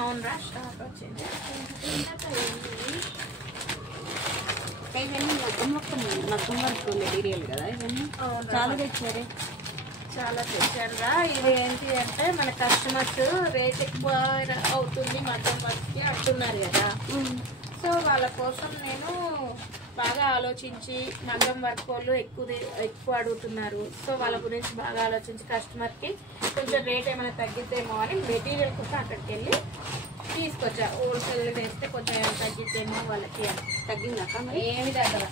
అవునరా స్టాక్ వచ్చింది. ఇవన్నీ మగ్గం వర్క్ మెటీరియల్ కదా ఇవన్నీ. చాలా తెచ్చారే, చాలా తెచ్చారుగా. ఇది ఏంటి అంటే మన కస్టమర్స్ రేట్ ఎక్కువ అవుతుంది మగ్గం వర్క్కి అంటున్నారు కదా. సో వాళ్ళ కోసం నేను బాగా ఆలోచించి, మగ్గం వర్క్ వాళ్ళు ఎక్కువ అడుగుతున్నారు. సో వాళ్ళ గురించి బాగా ఆలోచించి కస్టమర్కి కొంచెం రేట్ ఏమైనా తగ్గిద్దేమో అని మెటీరియల్ కోసం అక్కడికి వెళ్ళి తీసుకొచ్చా. హోల్సేల్ వేస్తే కొంచెం ఏమైనా తగ్గిద్దేమో వాళ్ళకి. తగ్గిందాక ఏమి దగ్గర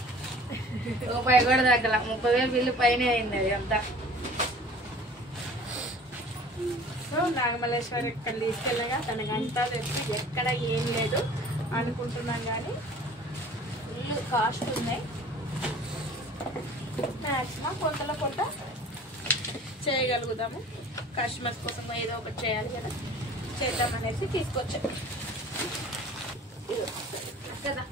రూపాయి కూడా దగ్గర 30,000 బిల్లు పైన అయింది అది అంతా. సో నాగమల్లేశ్వరి ఇక్కడ తీసుకెళ్ళగా తనకంతా తెచ్చి ఎక్కడ ఏం లేదు అనుకుంటున్నాం, కానీ ఫుల్ కాస్ట్ ఉన్నాయి. మ్యాక్సిమం కొంతలో కొంత చేయగలుగుతాము. కస్టమర్స్ కోసం ఏదో ఒకటి చేయాలి కదా, చేద్దామనేసి తీసుకొచ్చాం కదా.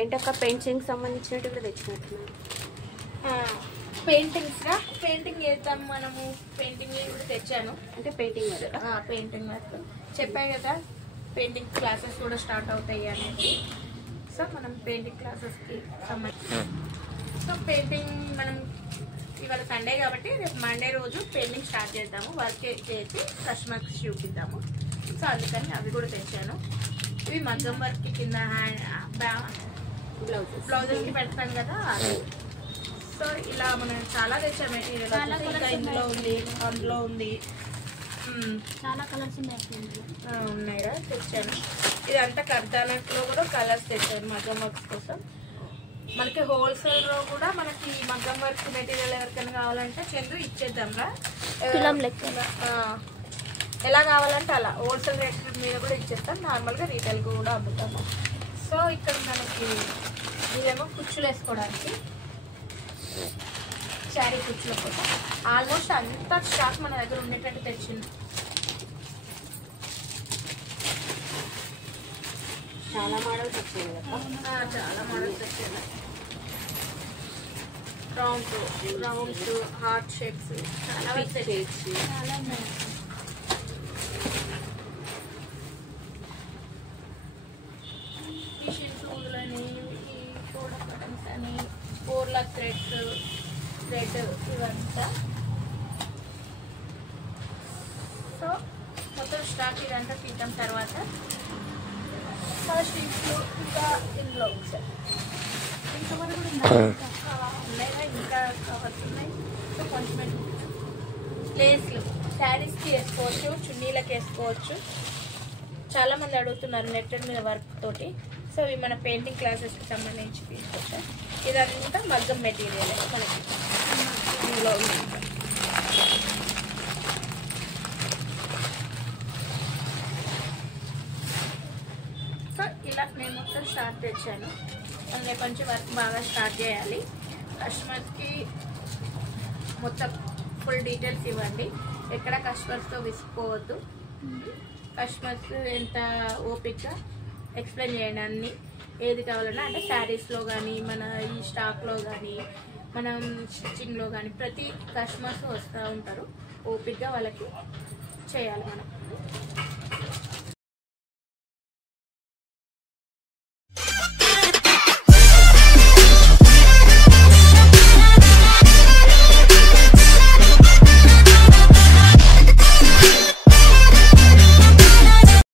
ఏంటక్క పెయింటింగ్ సంబంధించినట్టు కూడా తెచ్చినట్టున్నారు. పెయింటింగ్స్ రా, పెయింటింగ్ చేద్దాం మనము. పెయింటింగ్ కూడా తెచ్చాను. అంటే పెయింటింగ్ వర్క్. పెయింటింగ్ వర్క్ చెప్పాయి కదా, పెయింటింగ్ క్లాసెస్ కూడా స్టార్ట్ అవుతాయి అనేది. సో మనం పెయింటింగ్ క్లాసెస్కి సంబంధించి సో పెయింటింగ్ మనం ఇవాళ సండే కాబట్టి రేపు మండే రోజు పెయింటింగ్ స్టార్ట్ చేద్దాము. వర్క్ చేసి కస్టమర్కి చూపిద్దాము. సో అందుకని అవి కూడా తెచ్చాను. ఇవి మగ్గం వర్క్ కింద బ్లౌజెస్కి పెడతాను కదా అది. సో ఇలా మనం చాలా తెచ్చాం మెటీరియల్. ఇంకా ఇందులో ఉంది, అందులో ఉంది, చాలా కలర్స్ ఉన్నాయిరా తెచ్చాను. ఇదంతా కర్దానట్లో కూడా కలర్స్ తెచ్చాను మగ్గం వర్క్స్ కోసం. మనకి హోల్సేల్ లో కూడా మనకి మగ్గం వర్క్ మెటీరియల్ ఎవరికైనా కావాలంటే చందు ఇచ్చేద్దాం రా. ఎలా కావాలంటే అలా హోల్సేల్ రేట్ మీద కూడా ఇచ్చేస్తాం. నార్మల్గా రీటైల్ కూడా అమ్ముతాము. సో ఇక్కడ మనకి ఇదేమో కుచ్చులు వేసుకోవడానికి, శారీ కుచ్చుల కోసం ఆల్మోస్ట్ అంతా స్టాక్ మన దగ్గర ఉండేటట్టు తెచ్చింది. చాలా మోడల్స్ వచ్చాయి కదా. చాలా మోడల్స్ వచ్చాయి. రౌండ్స్, హార్ట్ షేప్స్, చాలా మిషన్ టూల్లని, ఫోల్డర్ బటన్స్ అని, ఫోర్లక్ థ్రెడ్ ఇవంతా. సో మొత్తం స్టాక్ ఇదంతా తీద్దాం. తర్వాత స్టిచ్లు ఇంకా ఇందులో ఉన్నాయిగా, ఇంకా కవర్స్ ఉన్నాయి. సో కొంచెం లేస్లు శారీస్కి వేసుకోవచ్చు, చున్నీలకు వేసుకోవచ్చు. చాలా మంది అడుగుతున్నారు నెట్టెడ్ మీద వర్క్ తోటి. సో ఇవి మన పెయింటింగ్ క్లాసెస్కి సంబంధించి తీసుకొచ్చాం. ఇదంతా మగ్గం మెటీరియల్ మనకి ఇందులో ఉంది. సో ఇలా నేను మొత్తం స్టార్ట్ తెచ్చాను. రేపు నుంచి వర్క్ బాగా స్టార్ట్ చేయాలి. కస్టమర్స్కి మొత్తం ఫుల్ డీటెయిల్స్ ఇవ్వండి. ఎక్కడ కస్టమర్స్తో విసిపోవద్దు. కస్టమర్స్ ఎంత ఓపిక్గా ఎక్స్ప్లెయిన్ చేయండి అన్నీ. ఏది కావాలన్నా అంటే శారీస్లో కానీ, మన ఈ స్టాక్లో కానీ, మనం స్టిచ్చింగ్లో కానీ ప్రతి కస్టమర్స్ వస్తూ ఉంటారు. ఓపిక్గా వాళ్ళకి చేయాలి మనం.